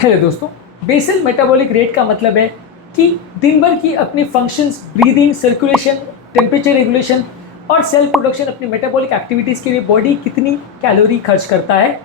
Hello दोस्तों, basal metabolic rate का मतलब है कि दिन भर की अपनी functions, breathing, circulation, temperature regulation और सेल प्रोडक्शन, अपनी मेटाबॉलिक एक्टिविटीज़ के लिए बॉडी कितनी कैलोरी खर्च करता है।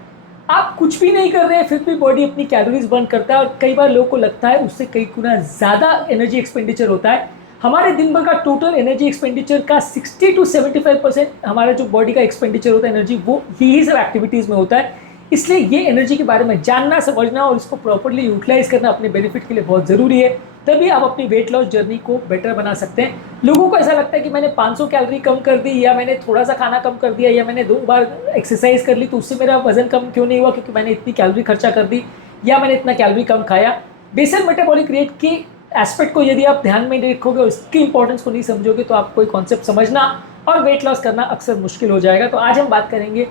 आप कुछ भी नहीं कर रहे हैं फिर भी बॉडी अपनी कैलोरीज बर्न करता है और कई बार लोगों को लगता है उससे कई गुना ज़्यादा एनर्जी एक्सपेंडिचर होता है। हमारे दिन भर का टोटल एनर्जी एक्सपेंडिचर का 60 to 75% हमारा जो बॉडी का एक्सपेंडिचर होता है एनर्जी, वो यही सब एक्टिविटीज़ में होता है। इसलिए ये एनर्जी के बारे में जानना, समझना और इसको प्रॉपर्ली यूटिलाइज करना अपने बेनिफिट के लिए बहुत ज़रूरी है। तभी आप अपनी वेट लॉस जर्नी को बेटर बना सकते हैं। लोगों को ऐसा लगता है कि मैंने 500 कैलोरी कम कर दी, या मैंने थोड़ा सा खाना कम कर दिया, या मैंने 2 बार एक्सरसाइज कर ली तो उससे मेरा वजन कम क्यों नहीं हुआ, क्योंकि मैंने इतनी कैलोरी खर्चा कर दी या मैंने इतना कैलोरी कम खाया। बेसल मेटाबॉलिक रेट के एस्पेक्ट को यदि आप ध्यान में रखोगे और इसकी इंपॉर्टेंस को नहीं समझोगे तो आपको कोई कॉन्सेप्ट समझना और वेट लॉस करना अक्सर मुश्किल हो जाएगा। तो आज हम बात करेंगे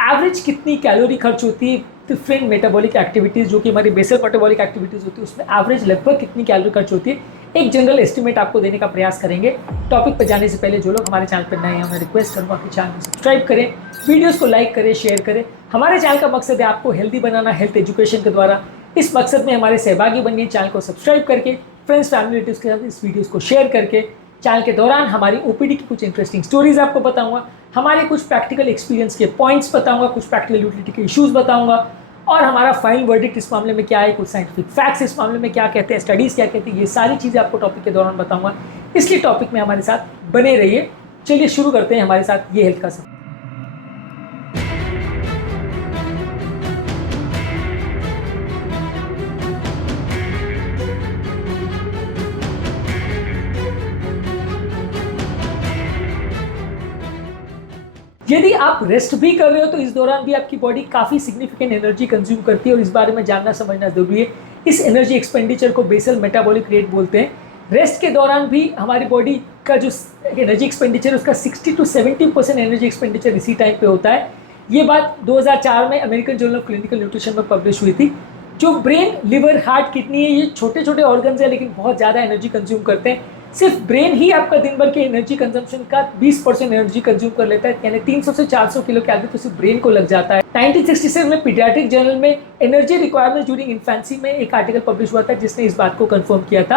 एवरेज कितनी कैलोरी खर्च होती है डिफरेंट मेटाबॉलिक एक्टिविटीज़, जो कि हमारी बेसल मेटाबॉलिक एक्टिविटीज़ होती है, उसमें एवरेज लगभग कितनी कैलोरी खर्च होती है, एक जनरल एस्टिमेट आपको देने का प्रयास करेंगे। टॉपिक पर जाने से पहले जो लोग हमारे चैनल पर नए हैं, मैं रिक्वेस्ट करूँगा कि चैनल को सब्सक्राइब करें, वीडियोज़ को लाइक करें, शेयर करें। हमारे चैनल का मकसद है आपको हेल्दी बनाना, हेल्थ एजुकेशन के द्वारा। इस मकसद में हमारे सहभागी बनिए, चैनल को सब्सक्राइब करके, फ्रेंड्स फैमिली रिलेटिव्स के साथ इस वीडियोज़ को शेयर करके। चैनल के दौरान हमारी ओपीडी की कुछ इंटरेस्टिंग स्टोरीज आपको बताऊंगा, हमारे कुछ प्रैक्टिकल एक्सपीरियंस के पॉइंट्स बताऊंगा, कुछ प्रैक्टिकल यूटिलिटी के इश्यूज बताऊंगा और हमारा फाइनल वर्डिक्ट इस मामले में क्या है, कुछ साइंटिफिक फैक्ट्स इस मामले में क्या कहते हैं, स्टडीज़ क्या कहती है, ये सारी चीज़ें आपको टॉपिक के दौरान बताऊंगा। इसलिए टॉपिक में हमारे साथ बने रहिए। चलिए शुरू करते हैं हमारे साथ ये हेल्थ का सफर। यदि आप रेस्ट भी कर रहे हो तो इस दौरान भी आपकी बॉडी काफ़ी सिग्निफिकेंट एनर्जी कंज्यूम करती है और इस बारे में जानना समझना जरूरी है। इस एनर्जी एक्सपेंडिचर को बेसल मेटाबॉलिक रेट बोलते हैं। रेस्ट के दौरान भी हमारी बॉडी का जो एनर्जी एक्सपेंडिचर है उसका 60 to 70% एनर्जी एक्सपेंडिचर इसी टाइम पे होता है। ये बात 2004 में American journal of clinical nutrition में पब्लिश हुई थी। जो ब्रेन, लिवर, हार्ट, किडनी है, ये छोटे छोटे ऑर्गन्स है लेकिन बहुत ज़्यादा एनर्जी कंज्यूम करते हैं। सिर्फ ब्रेन ही आपका दिन भर के एनर्जी कंजम्पशन का 20% एनर्जी कंज्यूम कर लेता है, यानी 300 से 400 किलो कैलोरी तो सिर्फ ब्रेन को लग जाता है। 1967 में पीडियाट्रिक जर्नल में एनर्जी रिक्वायरमेंट ड्यूरिंग इन्फेंसी में एक आर्टिकल पब्लिश हुआ था जिसने इस बात को कंफर्म किया था।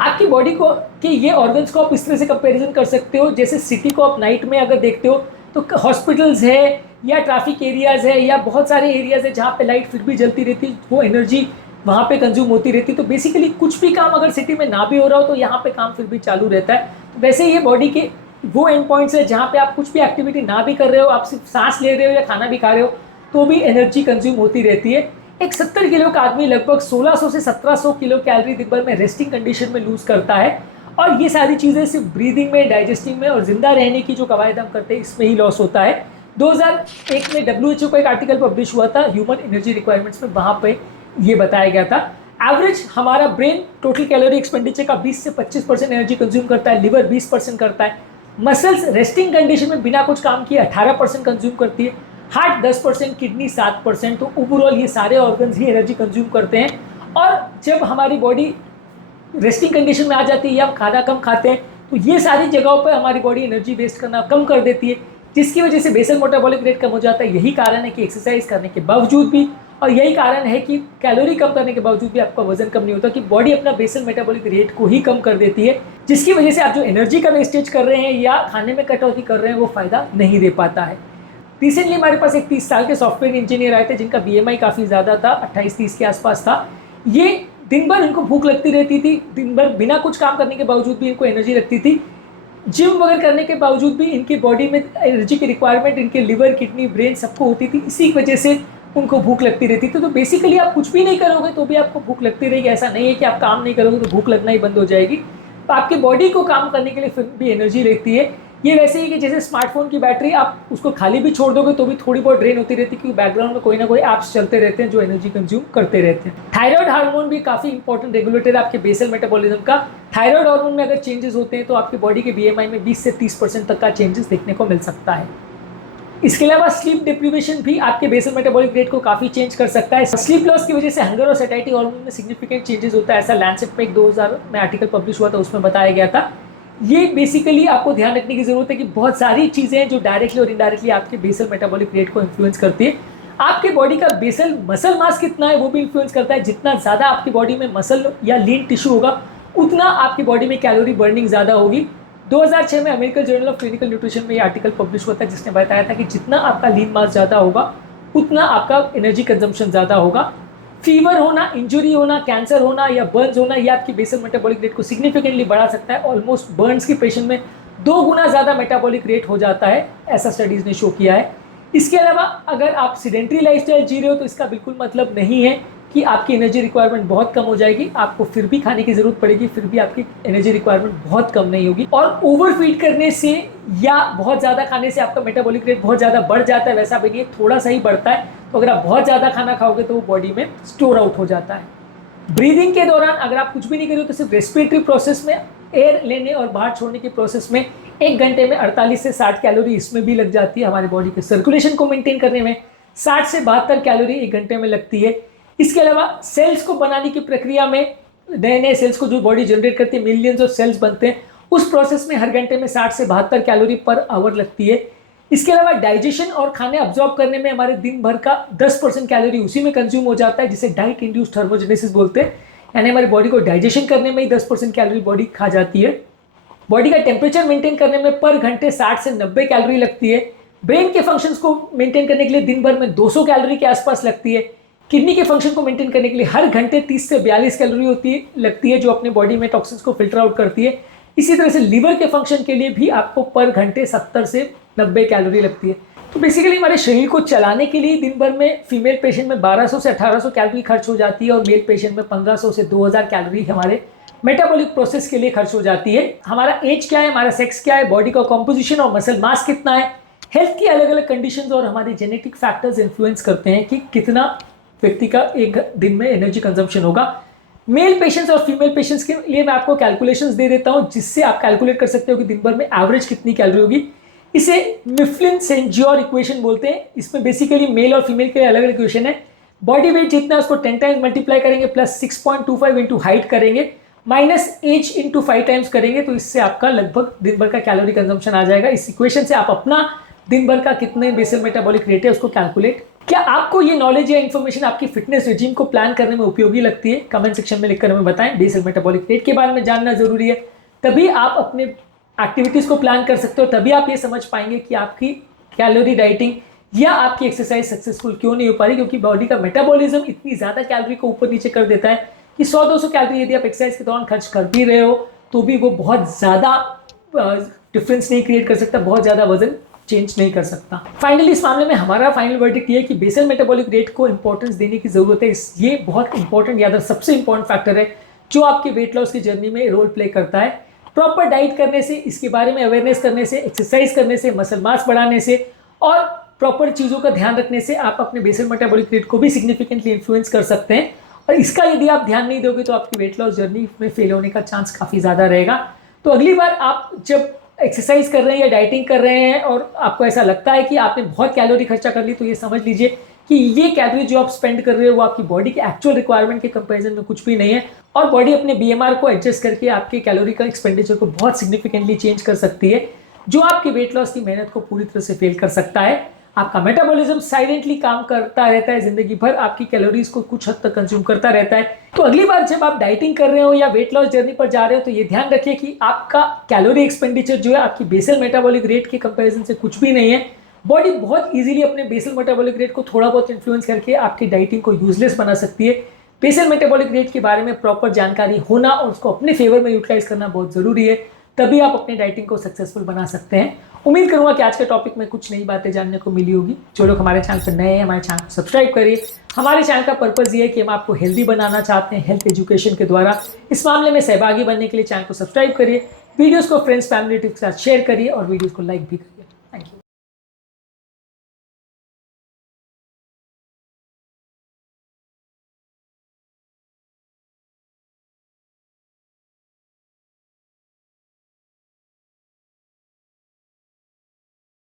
आपकी बॉडी को कि ये ऑर्गन्स को आप इस तरह से कंपेरिजन कर सकते हो, जैसे सिटी को आप नाइट में अगर देखते हो तो हॉस्पिटल्स है या ट्रैफिक एरियाज है या बहुत सारे एरियाज है जहाँ पे लाइट फिर भी जलती रहती है, वो एनर्जी वहाँ पे कंज्यूम होती रहती है। तो बेसिकली कुछ भी काम अगर सिटी में ना भी हो रहा हो तो यहाँ पे काम फिर भी चालू रहता है। तो वैसे ये बॉडी के वो एंड पॉइंट्स है जहाँ पे आप कुछ भी एक्टिविटी ना भी कर रहे हो, आप सिर्फ सांस ले रहे हो या खाना भी खा रहे हो तो भी एनर्जी कंज्यूम होती रहती है। एक 70 किलो का आदमी लगभग 1600 से 1700 किलो कैलोरी दिन भर में रेस्टिंग कंडीशन में लूज करता है। और ये सारी चीज़ें सिर्फ ब्रीदिंग में, डाइजेस्टिंग में और जिंदा रहने की जो कवायद हम करते हैं इसमें ही लॉस होता है। 2001 में WHO का एक आर्टिकल पब्लिश हुआ था ह्यूमन एनर्जी रिक्वायरमेंट्स में, वहाँ पे ये बताया गया था। एवरेज हमारा ब्रेन टोटल कैलोरी एक्सपेंडिचर का 20 से 25% एनर्जी कंज्यूम करता है, लिवर 20% करता है, मसल्स रेस्टिंग कंडीशन में बिना कुछ काम किए 18% कंज्यूम करती है, हार्ट 10%, किडनी 7%। तो ओवरऑल ये सारे ऑर्गन्स ही एनर्जी कंज्यूम करते हैं। और जब हमारी बॉडी रेस्टिंग कंडीशन में आ जाती है या हम खाना कम खाते हैं तो ये सारी जगहों पर हमारी बॉडी एनर्जी वेस्ट करना कम कर देती है, जिसकी वजह से बेसल मेटाबॉलिक रेट कम हो जाता है। यही कारण है कि एक्सरसाइज करने के बावजूद भी, और यही कारण है कि कैलोरी कम करने के बावजूद भी आपका वजन कम नहीं होता, कि बॉडी अपना बेसल मेटाबॉलिक रेट को ही कम कर देती है, जिसकी वजह से आप जो एनर्जी का वेस्टेज कर रहे हैं या खाने में कटौती कर रहे हैं वो फायदा नहीं दे पाता है। रिसेंटली हमारे पास एक 30 साल के सॉफ्टवेयर इंजीनियर आए थे जिनका BMI काफ़ी ज़्यादा था, 28-30 के आसपास था। ये दिन भर इनको भूख लगती रहती थी, दिन भर बिना कुछ काम करने के बावजूद भी इनको एनर्जी लगती थी, जिम वगैरह करने के बावजूद भी इनकी बॉडी में एनर्जी की रिक्वायरमेंट इनके लिवर, किडनी, ब्रेन सबको होती थी, इसी वजह से उनको भूख लगती रहती थी। तो बेसिकली आप कुछ भी नहीं करोगे तो भी आपको भूख लगती रहेगी। ऐसा नहीं है कि आप काम नहीं करोगे तो भूख लगना ही बंद हो जाएगी। तो आपकी बॉडी को काम करने के लिए फिर भी एनर्जी रहती है। ये वैसे ही कि जैसे स्मार्टफोन की बैटरी, आप उसको खाली भी छोड़ दोगे तो भी थोड़ी बहुत ड्रेन होती रहती है, क्योंकि बैकग्राउंड में कोई ना कोई ऐप्स चलते रहते हैं जो एनर्जी कंज्यूम करते रहते हैं। थायराइड हार्मोन भी काफ़ी इंपॉर्टेंट रेगुलेटर है आपके बेसल मेटाबॉलिज्म का। थायराइड हार्मोन में अगर चेंजेस होते हैं तो आपकी बॉडी के BMI में 20 से 30% तक का चेंजेस देखने को मिल सकता है। इसके अलावा स्लीप डिप्रीवेशन भी आपके बेसल मेटाबॉलिक रेट को काफ़ी चेंज कर सकता है। स्लीप लॉस की वजह से हंगर और सैटिस्फैक्शन हार्मोन में सिग्निफिकेंट चेंजेस होता है, ऐसा लैंसेट में एक 2000 में आर्टिकल पब्लिश हुआ था, उसमें बताया गया था। ये बेसिकली आपको ध्यान रखने की जरूरत है कि बहुत सारी चीज़ें हैं जो डायरेक्टली और इनडायरेक्टली आपके बेसल मेटाबॉलिक रेट को इन्फ्लुएंस करती है। आपके बॉडी का बेसल मसल मास कितना है वो भी इन्फ्लुएंस करता है। जितना ज़्यादा आपकी बॉडी में मसल या लीन टिश्यू होगा उतना आपकी बॉडी में कैलोरी बर्निंग ज़्यादा होगी। 2006 में American journal of clinical nutrition में ये आर्टिकल पब्लिश हुआ था जिसने बताया था कि जितना आपका लीन मास ज़्यादा होगा उतना आपका एनर्जी कंजम्पशन ज़्यादा होगा। फीवर होना, इंजरी होना, कैंसर होना या बर्न्स होना ये आपकी बेसल मेटाबॉलिक रेट को सिग्निफिकेंटली बढ़ा सकता है। ऑलमोस्ट बर्न्स के पेशेंट में 2 गुना ज़्यादा मेटाबॉलिक रेट हो जाता है, ऐसा स्टडीज़ ने शो किया है। इसके अलावा अगर आप सीडेंट्री लाइफस्टाइल जी रहे हो तो इसका बिल्कुल मतलब नहीं है कि आपकी एनर्जी रिक्वायरमेंट बहुत कम हो जाएगी। आपको फिर भी खाने की जरूरत पड़ेगी, फिर भी आपकी एनर्जी रिक्वायरमेंट बहुत कम नहीं होगी। और ओवरफीड करने से या बहुत ज़्यादा खाने से आपका मेटाबॉलिक रेट बहुत ज़्यादा बढ़ जाता है, वैसा भी नहीं है, थोड़ा सा ही बढ़ता है। तो अगर आप बहुत ज़्यादा खाना खाओगे तो वो बॉडी में स्टोर आउट हो जाता है। ब्रीदिंग के दौरान अगर आप कुछ भी नहीं करो तो सिर्फ रेस्पिरेटरी प्रोसेस में एयर लेने और बाहर छोड़ने के प्रोसेस में 1 घंटे में 48 से 60 कैलोरी इसमें भी लग जाती है। हमारे बॉडी के सर्कुलेशन को मेंटेन करने में 60 से 72 कैलोरी 1 घंटे में लगती है। इसके अलावा सेल्स को बनाने की प्रक्रिया में नए नए सेल्स को जो बॉडी जनरेट करती है, मिलियंस ऑफ सेल्स बनते हैं, उस प्रोसेस में हर घंटे में 60 से 72 कैलोरी पर आवर लगती है। इसके अलावा डाइजेशन और खाने अब्जॉर्ब करने में हमारे दिन भर का 10% कैलोरी उसी में कंज्यूम हो जाता है, जिसे डाइट इंड्यूस्ड थर्मोजेनेसिस बोलते हैं। यानी हमारी बॉडी को डाइजेशन करने में ही 10% कैलोरी बॉडी खा जाती है। बॉडी का टेम्परेचर मेंटेन करने में पर घंटे 60 से 90 कैलोरी लगती है। ब्रेन के फंक्शंस को मेंटेन करने के लिए दिन भर में 200 कैलोरी के आसपास लगती है। किडनी के फंक्शन को मेंटेन करने के लिए हर घंटे 30 से 42 कैलोरी लगती है, जो अपने बॉडी में टॉक्सिन्स को फिल्टर आउट करती है। इसी तरह से लिवर के फंक्शन के लिए भी आपको पर घंटे 70 से 90 कैलोरी लगती है। तो बेसिकली हमारे शरीर को चलाने के लिए दिन भर में फीमेल पेशेंट में 1200 से 1800 कैलोरी खर्च हो जाती है और मेल पेशेंट में 1500 से 2000 कैलोरी हमारे मेटाबॉलिक प्रोसेस के लिए खर्च हो जाती है। हमारा एज क्या है, हमारा सेक्स क्या है, बॉडी का कॉम्पोजिशन और मसल मास कितना है, हेल्थ की अलग अलग कंडीशंस और हमारे जेनेटिक फैक्टर्स इन्फ्लुएंस करते हैं कि कितना व्यक्ति का एक दिन में एनर्जी कंजम्पशन होगा। मेल पेशेंट्स और फीमेल पेशेंट्स के लिए मैं आपको कैलकुलेशंस दे देता हूं, जिससे आप कैलकुलेट कर सकते हो कि दिन भर में एवरेज कितनी कैलोरी होगी। इसे मिफ्लिन सेंजियोर इक्वेशन बोलते हैं। इसमें बेसिकली मेल और फीमेल के लिए अलग अलग इक्वेशन है। बॉडी वेट जितना है उसको 10 टाइम्स मल्टीप्लाई करेंगे प्लस 6.25 इंटू हाइट करेंगे माइनस एज इंटू 5 टाइम्स करेंगे, तो इससे आपका लगभग दिन भर का कैलोरी कंजम्पशन आ जाएगा। इस इक्वेशन से आप अपना दिन भर का कितने बेसल मेटाबॉलिक रेट है उसको कैलकुलेट। क्या आपको ये नॉलेज या इन्फॉर्मेशन आपकी फिटनेस रिजीम को प्लान करने में उपयोगी लगती है? कमेंट सेक्शन में लिखकर हमें बताएं। बेसल मेटाबॉलिक रेट के बारे में जानना जरूरी है, तभी आप अपने एक्टिविटीज को प्लान कर सकते हो, तभी आप ये समझ पाएंगे कि आपकी कैलोरी डाइटिंग या आपकी एक्सरसाइज सक्सेसफुल क्यों नहीं हो पा रही। क्योंकि बॉडी का मेटाबॉलिज्म इतनी ज्यादा कैलोरी को ऊपर नीचे कर देता है कि 100-200 कैलोरी यदि आप एक्सरसाइज के दौरान खर्च कर भी रहे हो तो भी वो बहुत ज्यादा डिफरेंस नहीं क्रिएट कर सकता, बहुत ज्यादा वजन चेंज नहीं कर सकता। फाइनली इस मामले में हमारा फाइनल वर्डिक्ट ये है कि बेसल मेटाबॉलिक रेट को इंपॉर्टेंस देने की जरूरत है। ये बहुत इंपॉर्टेंट या सबसे इंपॉर्टेंट फैक्टर है जो आपके वेट लॉस की जर्नी में रोल प्ले करता है। प्रॉपर डाइट करने से, इसके बारे में अवेयरनेस करने से, एक्सरसाइज करने से, मसल मास बढ़ाने से और प्रॉपर चीज़ों का ध्यान रखने से आप अपने बेसल मेटाबॉलिक रेट को भी सिग्निफिकेंटली इन्फ्लुएंस कर सकते हैं। और इसका यदि आप ध्यान नहीं दोगे तो आपकी वेट लॉस जर्नी में फेल होने का चांस काफ़ी ज़्यादा रहेगा। तो अगली बार आप जब एक्सरसाइज कर रहे हैं या डाइटिंग कर रहे हैं और आपको ऐसा लगता है कि आपने बहुत कैलोरी खर्चा कर ली, तो ये समझ लीजिए कि ये कैलोरी जो आप स्पेंड कर रहे हो वो आपकी बॉडी के एक्चुअल रिक्वायरमेंट के कंपैरिजन में कुछ भी नहीं है। और बॉडी अपने बीएमआर को एडजस्ट करके आपके कैलोरी का एक्सपेंडिचर को बहुत सिग्निफिकेंटली चेंज कर सकती है, जो आपकी वेट लॉस की मेहनत को पूरी तरह से फेल कर सकता है। आपका मेटाबॉलिज्म साइलेंटली काम करता रहता है, जिंदगी भर आपकी कैलोरीज को कुछ हद तक कंज्यूम करता रहता है। तो अगली बार जब आप डाइटिंग कर रहे हो या वेट लॉस जर्नी पर जा रहे हो तो ये ध्यान रखिए कि आपका कैलोरी एक्सपेंडिचर जो है आपकी बेसल मेटाबॉलिक रेट के कंपैरिजन से कुछ भी नहीं है। बॉडी बहुत इजीली अपने बेसल मेटाबॉलिक रेट को थोड़ा बहुत इन्फ्लुएंस करके आपकी डाइटिंग को यूजलेस बना सकती है। बेसल मेटाबॉलिक रेट के बारे में प्रॉपर जानकारी होना और उसको अपने फेवर में यूटिलाइज करना बहुत जरूरी है, तभी आप अपने डाइटिंग को सक्सेसफुल बना सकते हैं। उम्मीद करूंगा कि आज के टॉपिक में कुछ नई बातें जानने को मिली होगी। जो लोग हमारे चैनल पर नए हैं, हमारे चैनल को सब्सक्राइब करिए। हमारे चैनल का पर्पस ये है कि हम आपको हेल्दी बनाना चाहते हैं हेल्थ एजुकेशन के द्वारा। इस मामले में सहभागी बनने के लिए चैनल को सब्सक्राइब करिए, वीडियोस को फ्रेंड्स फैमिली के साथ शेयर करिए और वीडियोस को लाइक भी करिए।